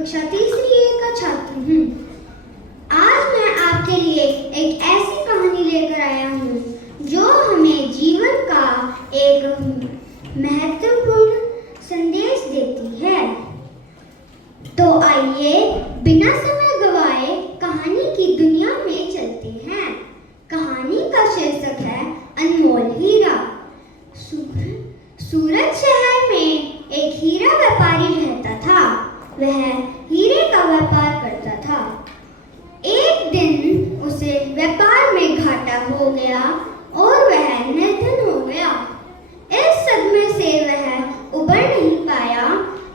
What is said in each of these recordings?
कक्षा तीसरी ए का छात्र हूँ। आज मैं आपके लिए एक ऐसी कहानी लेकर आया हूँ जो हमें जीवन का एक महत्वपूर्ण संदेश देती है। तो आइए बिना समय गवाए कहानी की दुनिया में चलते हैं। कहानी का शीर्षक है अनमोल हीरा। सूरत शहर में एक हीरा व्यापारी रहता था। वह हीरे का व्यापार करता था। एक दिन उसे व्यापार में घाटा हो गया और वह निर्धन हो गया। इस सदमे से वह उबर नहीं पाया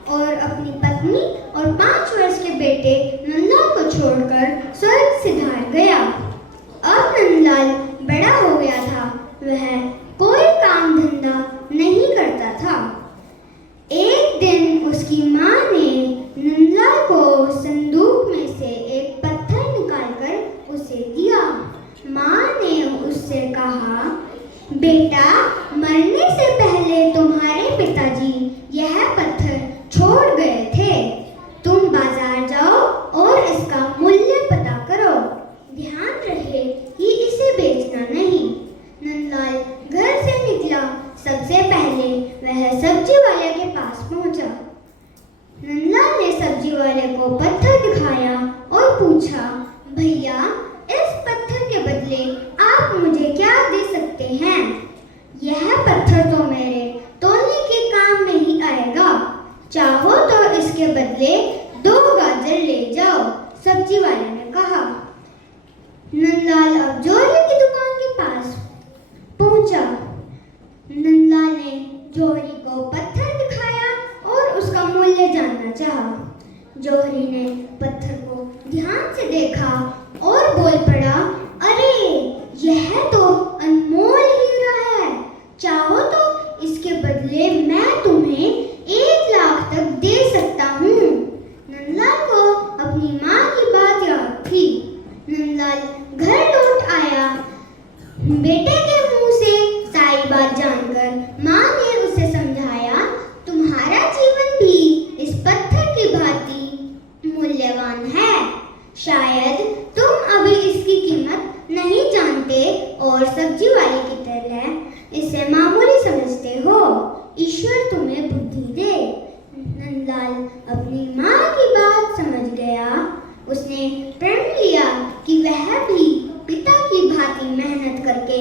और अपनी पत्नी और 5 वर्ष के बेटे नंदलाल को छोड़कर स्वर्ग सिधार गया। अब नंदलाल बड़ा हो गया था। वह कोई काम धंधा नहीं करता था। एक दिन उसकी माँ ने नंदलाल को संदूक में से एक पत्थर निकालकर उसे दिया। माँ ने उससे कहा, बेटा, मरने से पहले तुम्हारे पिताजी यह पत्थर छोड़ गए थे। तुम बाजार जाओ और इसका मूल्य पता करो। ध्यान रहे कि इसे बेचना नहीं। नंदलाल घर से निकला। सबसे पहले वह सब्जी वाले के पास पहुंचा। नंदलाल ने सब्जी वाले को पत्थर दिखाया और पूछा, भैया, इस पत्थर के बदले आप मुझे क्या दे सकते हैं? यह पत्थर तो मेरे तोलने के काम में ही आएगा। चाहो तो इसके बदले 2 गाजर ले जाओ, सब्जी वाले ने कहा। नंदलाल अब जोहरी की दुकान के पास पहुंचा। नंदलाल ने जोहरी को पत्थर दिखाया और उसका मूल्य जानना चाहा। जोहरी ने पत्थर को ध्यान से देखा और बोल पड़ा, अरे, यह तो अनमोल हीरा है। चाहो तो इसके बदले मैं तुम्हें 1 लाख तक दे सकता हूँ। नंदलाल को अपनी माँ की बात याद थी। नंदलाल घर लौट आया। बेटे के मुंह से सारी बात जानकर माँ ने उसे समझाया, तुम्हारा जीवन भी इस पत्थर की भांति मूल्यवान है। शायद तुम अभी इसकी कीमत नहीं जानते और सब्जी वाले की तरह इसे मामूली समझते हो। ईश्वर तुम्हें बुद्धि दे। नंदलाल अपनी माँ की बात समझ गया। उसने प्रण लिया कि वह भी पिता की भांति मेहनत करके